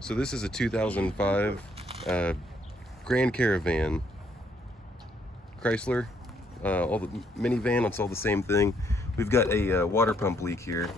So this is a 2005 Grand Caravan Chrysler. All the minivan, it's all the same thing. We've got a water pump leak here.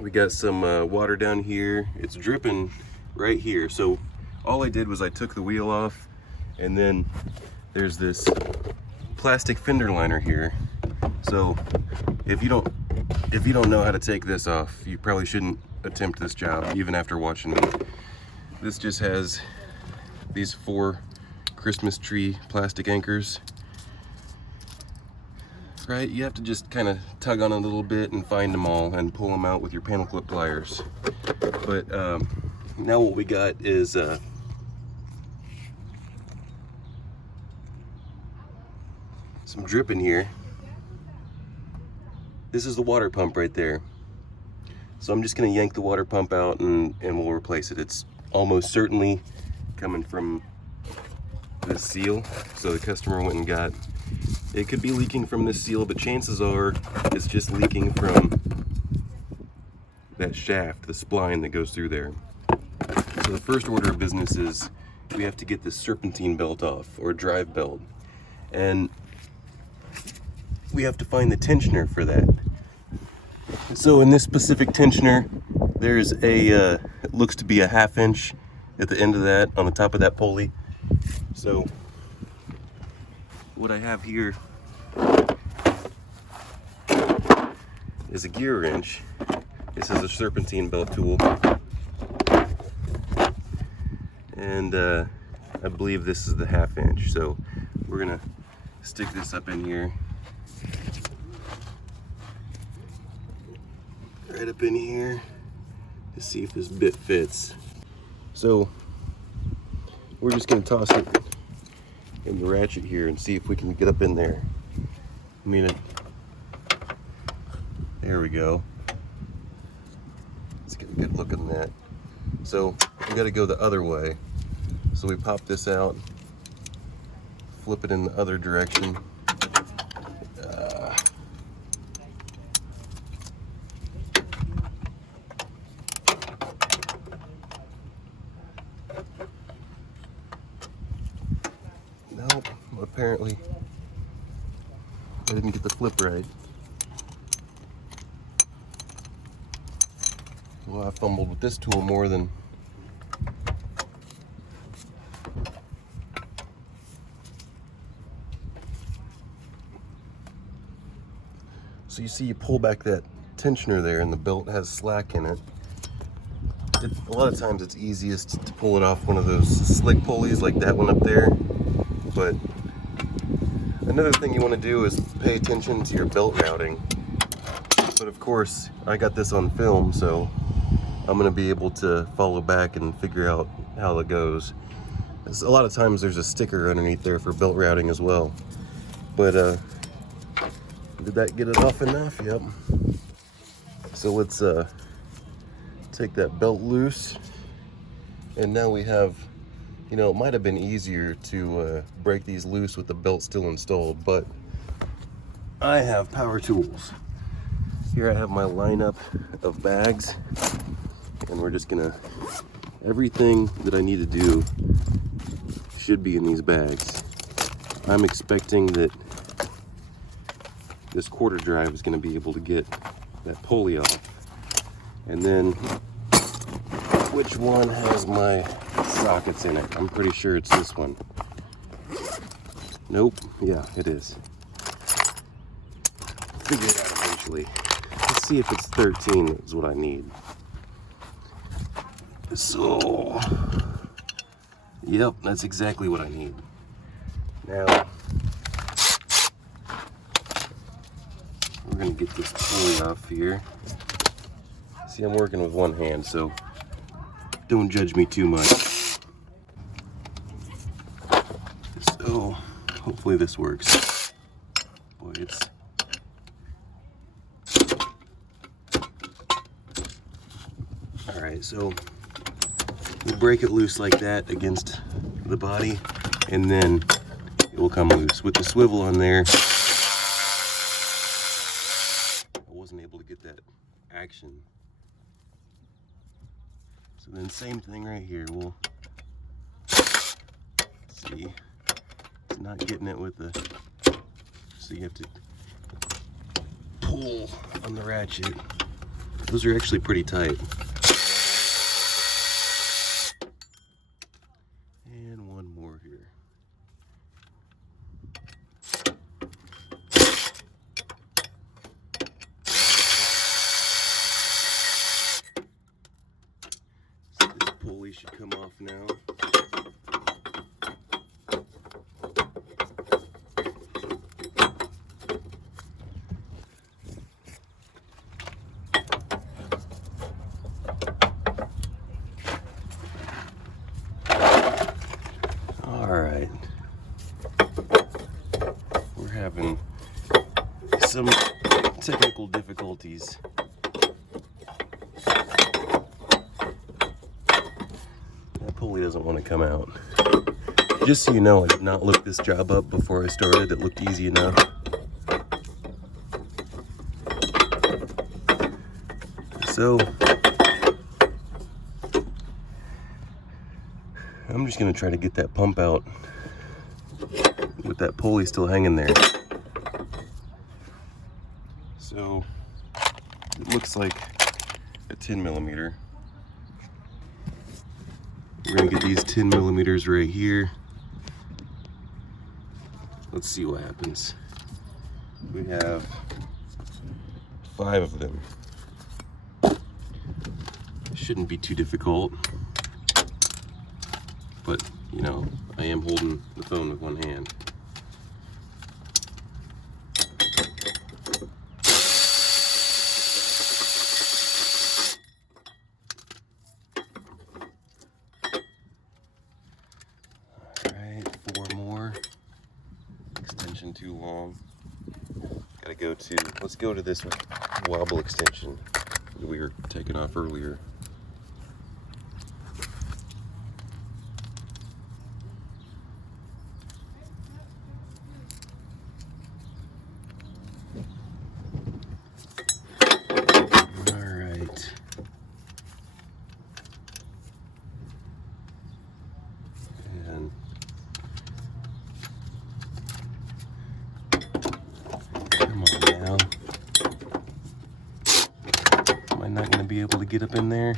We got some water down here. It's dripping right here. So all I did was I took the wheel off, and then there's this plastic fender liner here. So if you don't know how to take this off, you probably shouldn't attempt this job, even after watching me. This just has these 4 Christmas tree plastic anchors. Right, you have to just kind of tug on it a little bit and find them all and pull them out with your panel clip pliers. But now what we got is some drip in here. This is the water pump right there. So I'm just gonna yank the water pump out and we'll replace it. It's almost certainly coming from this seal. So the customer went and got, it could be leaking from this seal, but chances are it's just leaking from that shaft, the spline that goes through there. So the first order of business is we have to get this serpentine belt off, or drive belt. And we have to find the tensioner for that. So in this specific tensioner, there's a, it looks to be a 1/2 inch at the end of that, on the top of that pulley. So what I have here is a gear wrench. This is a serpentine belt tool. And I believe this is the 1/2 inch. So we're gonna stick this up in here. Right up in here to see if this bit fits. So we're just gonna toss it in the ratchet here and see if we can get up in there. I mean, there we go. Let's get a good look at that. So we got to go the other way. So we pop this out, flip it in the other direction. Nope, apparently I didn't get the flip right. Well, I fumbled with this tool more than so you see, you pull back that tensioner there and the belt has slack in it. A lot of times it's easiest to pull it off one of those slick pulleys like that one up there. But another thing you want to do is pay attention to your belt routing. But of course, I got this on film, so I'm going to be able to follow back and figure out how it goes. A lot of times there's a sticker underneath there for belt routing as well. But did that get it off enough? Yep. So let's take that belt loose. And now we have, you know, it might have been easier to break these loose with the belt still installed, but I have power tools. Here I have my lineup of bags, and we're just gonna, everything that I need to do should be in these bags. I'm expecting that this quarter drive is gonna be able to get that pulley off. And then, which one has my sockets in it? I'm pretty sure it's this one. Nope, yeah, it is. Figure it out eventually. Let's see if it's 13 is what I need. So, yep, that's exactly what I need. Now, we're gonna get this pulley off here. See, I'm working with one hand, so don't judge me too much. So, hopefully this works. Boy, it's... Alright, so you break it loose like that against the body, and then it will come loose. With the swivel on there, I wasn't able to get that action So then same thing right here. We'll see. It's not getting it with the, so you have to pull on the ratchet. Those are actually pretty tight. And one more here. So this pulley should come off now. Alright, we're having some technical difficulties. That pulley doesn't want to come out. Just so you know, I did not look this job up before I started. It looked easy enough. So I'm just gonna try to get that pump out with that pulley still hanging there. So it looks like a 10 millimeter. We're gonna get these 10 millimeters right here. Let's see what happens. We have 5 of them. Shouldn't be too difficult. But, you know, I am holding the phone with one hand. Alright, 4 more. Extension too long. Gotta go to, let's go to this wobble extension that we were taking off earlier. Not going to be able to get up in there.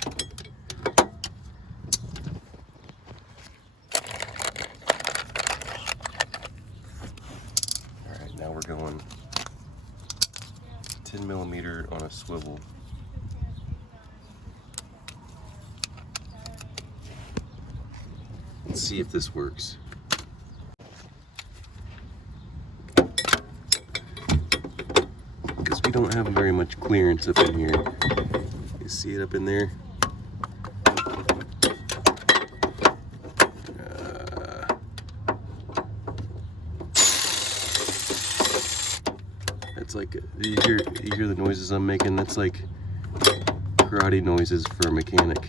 Alright, now we're going 10 millimeter on a swivel. Let's see if this works. Because we don't have very much clearance up in here. You see it up in there? That's like, you hear the noises I'm making? That's like karate noises for a mechanic.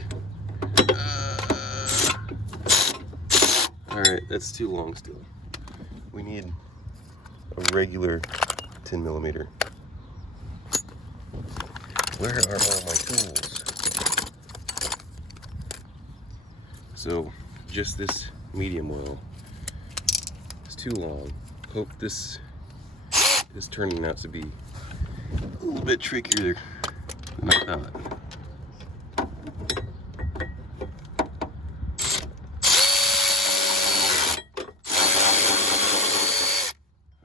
Alright, that's too long still. We need a regular 10 millimeter. Where are all my tools? So, just this medium well. It's too long. Hope this is turning out to be a little bit trickier than I thought.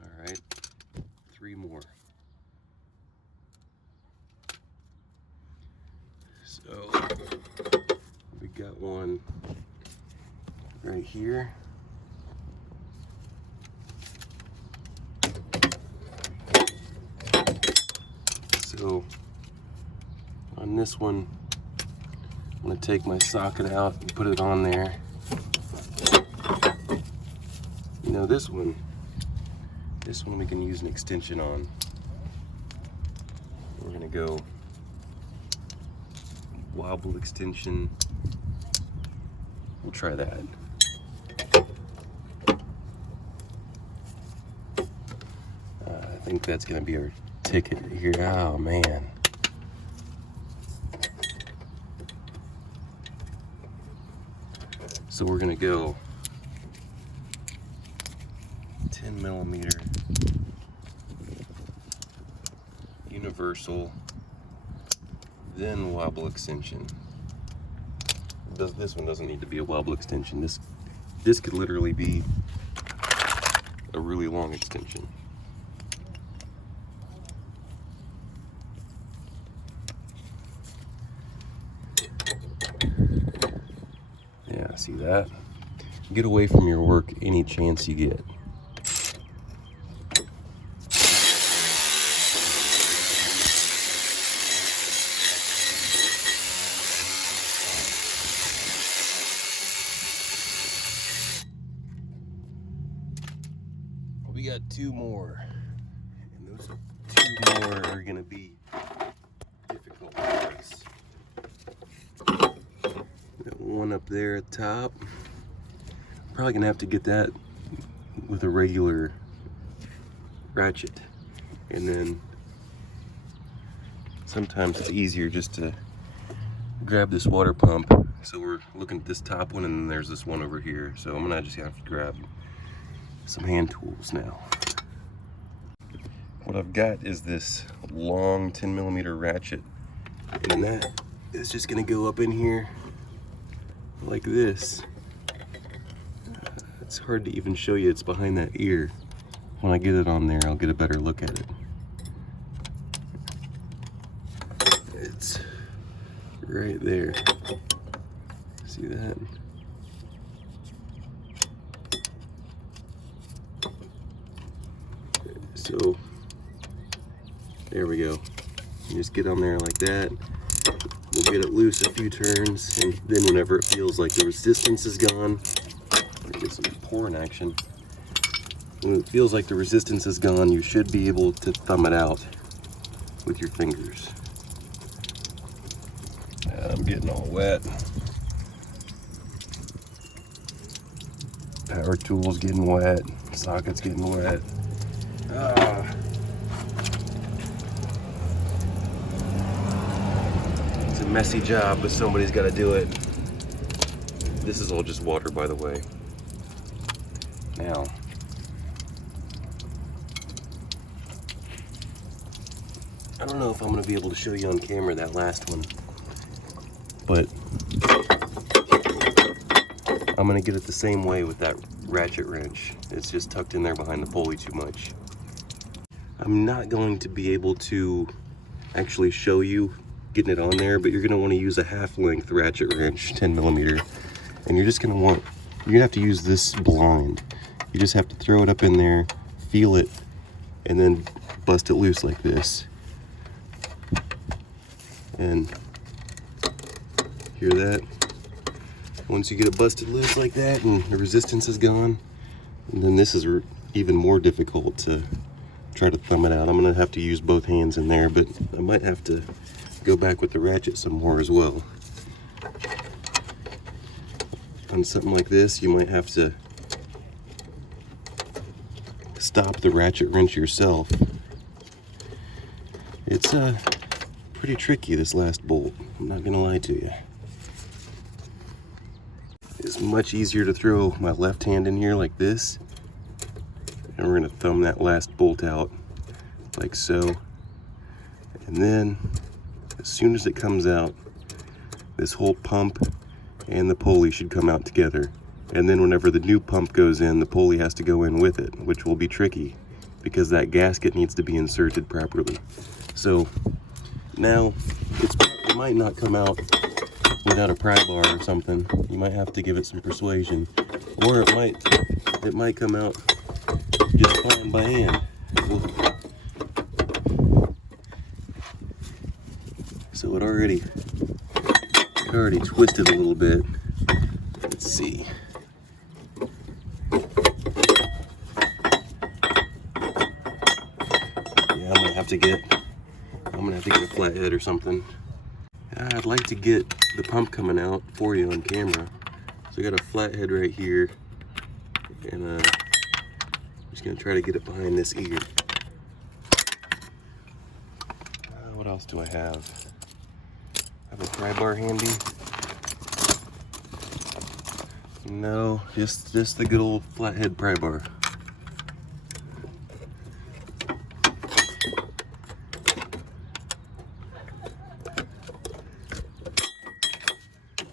Alright, 3 more. So, we got one right here. So, on this one, I'm going to take my socket out and put it on there. You know, this one we can use an extension on. We're going to go wobble extension. We'll try that. I think that's gonna be our ticket here. Oh man. So we're gonna go 10 millimeter universal, then wobble extension. This one doesn't need to be a wobble extension. This could literally be a really long extension. Yeah, see that? Get away from your work any chance you get. We got two more, and those two more are gonna be difficult for us. Got one up there at the top. Probably gonna have to get that with a regular ratchet, and then sometimes it's easier just to grab this water pump. So we're looking at this top one, and then there's this one over here. So I'm gonna just have to grab some hand tools now. What I've got is this long 10 millimeter ratchet, and that is just gonna go up in here like this. It's hard to even show you, it's behind that ear. When I get it on there, I'll get a better look at it. It's right there. See that? So there we go. You just get on there like that. We'll get it loose a few turns, and then whenever it feels like the resistance is gone, get some pouring action. When it feels like the resistance is gone, you should be able to thumb it out with your fingers. I'm getting all wet. Power tool's getting wet. Socket's getting wet. It's a messy job, but somebody's got to do it. This is all just water, by the way. Now, I don't know if I'm going to be able to show you on camera that last one, but I'm going to get it the same way with that ratchet wrench. It's just tucked in there behind the pulley too much. I'm not going to be able to actually show you getting it on there, but you're going to want to use a half-length ratchet wrench, 10 millimeter, and you're just going to have to use this blind. You just have to throw it up in there, feel it, and then bust it loose like this. And hear that? Once you get it busted loose like that and the resistance is gone, and then this is even more difficult to try to thumb it out. I'm gonna have to use both hands in there, but I might have to go back with the ratchet some more as well. On something like this, you might have to stop the ratchet wrench yourself. It's pretty tricky, this last bolt. I'm not gonna lie to you. It's much easier to throw my left hand in here like this, and we're gonna thumb that last bolt out like so. And then as soon as it comes out, this whole pump and the pulley should come out together. And then whenever the new pump goes in, the pulley has to go in with it, which will be tricky because that gasket needs to be inserted properly. So now it might not come out without a pry bar or something. You might have to give it some persuasion, or it might come out just fine by hand. So it already twisted a little bit. Let's see. Yeah, I'm gonna have to get a flathead or something. I'd like to get the pump coming out for you on camera. So I got a flathead right here, and I'm just gonna try to get it behind this ear. What else do I have? I have a pry bar handy. No, just the good old flathead pry bar.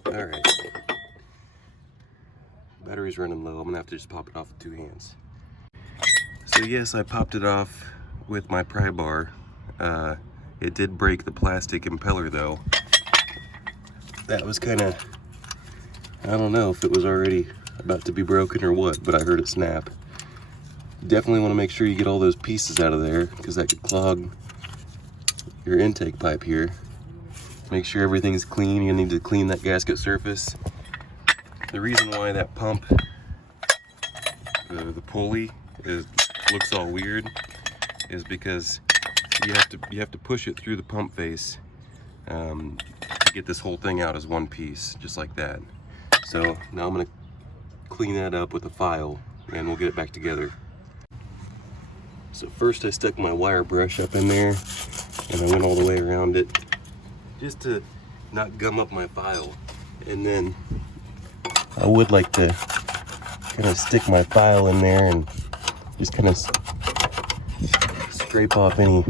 All right. Battery's running low. I'm gonna have to just pop it off with 2 hands. So yes, I popped it off with my pry bar. It did break the plastic impeller though. That was kind of, I don't know if it was already about to be broken or what, but I heard it snap. Definitely want to make sure you get all those pieces out of there, because that could clog your intake pipe here. Make sure everything's clean. You need to clean that gasket surface. The reason why that pump, the pulley looks all weird is because you have to push it through the pump face to get this whole thing out as one piece, just like that. So now I'm gonna clean that up with a file and we'll get it back together. So first I stuck my wire brush up in there and I went all the way around it just to not gum up my file. And then I would like to kind of stick my file in there and just kind of scrape off any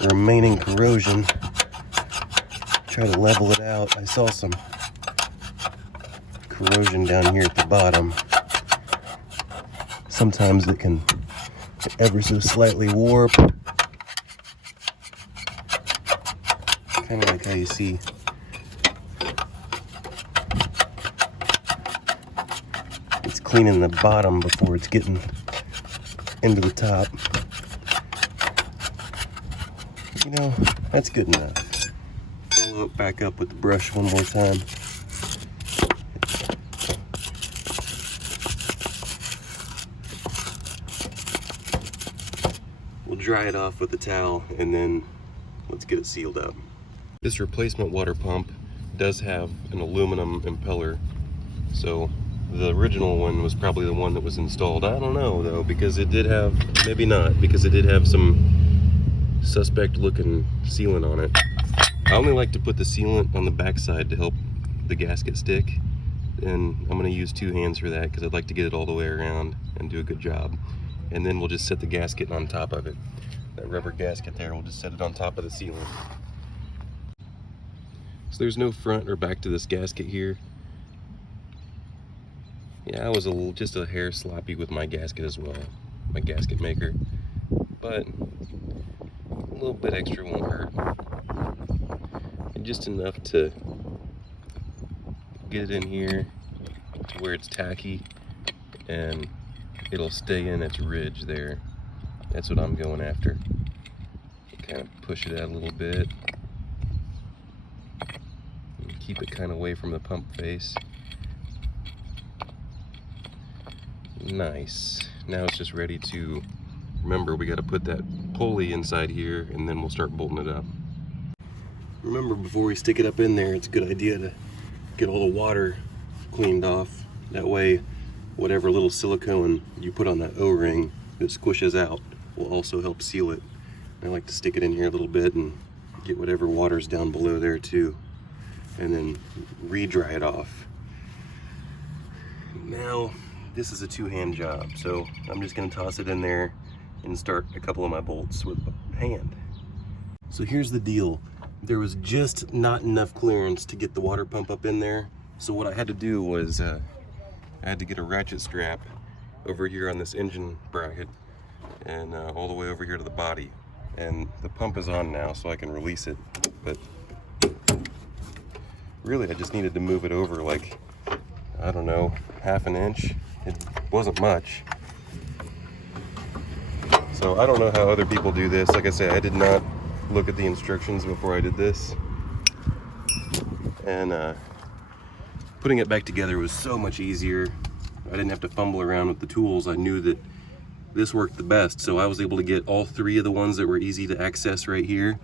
remaining corrosion. Try to level it out. I saw some corrosion down here at the bottom. Sometimes it can ever so slightly warp. Kind of like how you see it's cleaning the bottom before it's getting into the top. You know, that's good enough. Follow it back up with the brush one more time. We'll dry it off with a towel and then let's get it sealed up. This replacement water pump does have an aluminum impeller, so the original one was probably the one that was installed. I don't know though, because it did have, maybe not, because it did have some suspect looking sealant on it. I only like to put the sealant on the backside to help the gasket stick, and I'm going to use 2 hands for that because I'd like to get it all the way around and do a good job. And then we'll just set the gasket on top of it. That rubber gasket there, we'll just set it on top of the sealant. So there's no front or back to this gasket here. Yeah, I was just a hair sloppy with my gasket as well, my gasket maker, but a little bit extra won't hurt. And just enough to get it in here to where it's tacky and it'll stay in its ridge there. That's what I'm going after. Kind of push it out a little bit. And keep it kind of away from the pump face. Nice. Now it's just ready to, remember we got to put that pulley inside here and then we'll start bolting it up. Remember, before we stick it up in there, it's a good idea to get all the water cleaned off. That way whatever little silicone you put on that O-ring that squishes out will also help seal it. I like to stick it in here a little bit and get whatever water's down below there too, and then re-dry it off. Now this is a 2-hand job, so I'm just going to toss it in there and start a couple of my bolts with hand. So here's the deal. There was just not enough clearance to get the water pump up in there, so what I had to do was I had to get a ratchet strap over here on this engine bracket and all the way over here to the body. And the pump is on now, so I can release it. But really, I just needed to move it over like, I don't know, 1/2 inch. It wasn't much. So I don't know how other people do this. Like I said, I did not look at the instructions before I did this. And putting it back together was so much easier. I didn't have to fumble around with the tools. I knew that this worked the best, so I was able to get all 3 of the ones that were easy to access right here.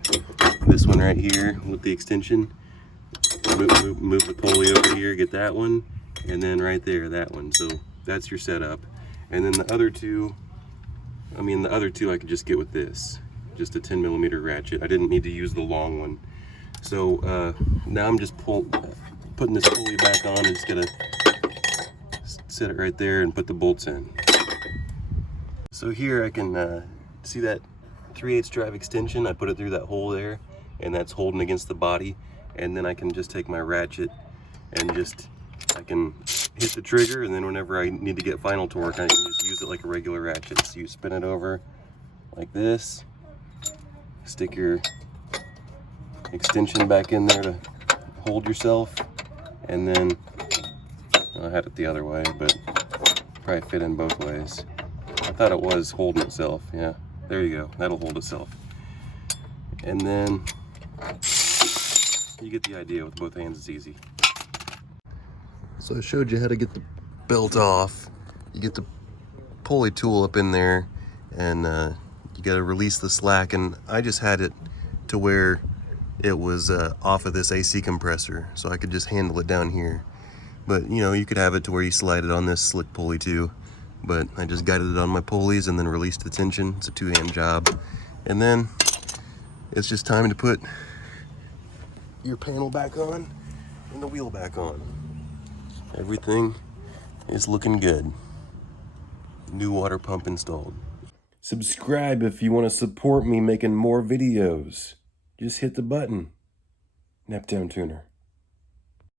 This one right here with the extension. Move the pulley over here, get that one, and then right there, that one. So that's your setup. And then the other two I could just get with this. Just a 10mm ratchet. I didn't need to use the long one. So now I'm just putting this pulley back on and just gonna set it right there and put the bolts in. So here I can see that 3/8 drive extension. I put it through that hole there, and that's holding against the body. And then I can just take my ratchet and I can hit the trigger, and then whenever I need to get final torque, I can just use it like a regular ratchet. So you spin it over like this, stick your extension back in there to hold yourself, and then I had it the other way, but probably fit in both ways. I thought it was holding itself. Yeah, there you go. That'll hold itself. And then you get the idea. With both hands, it's easy. So I showed you how to get the belt off. You get the pulley tool up in there, and you got to release the slack. And I just had it to where it was off of this AC compressor, so I could just handle it down here. But you know, you could have it to where you slide it on this slick pulley too. But I just guided it on my pulleys and then released the tension. It's a two-hand job. And then it's just time to put your panel back on and the wheel back on. Everything is looking good. New water pump installed. Subscribe if you want to support me making more videos. Just hit the button. Naptown Tuner.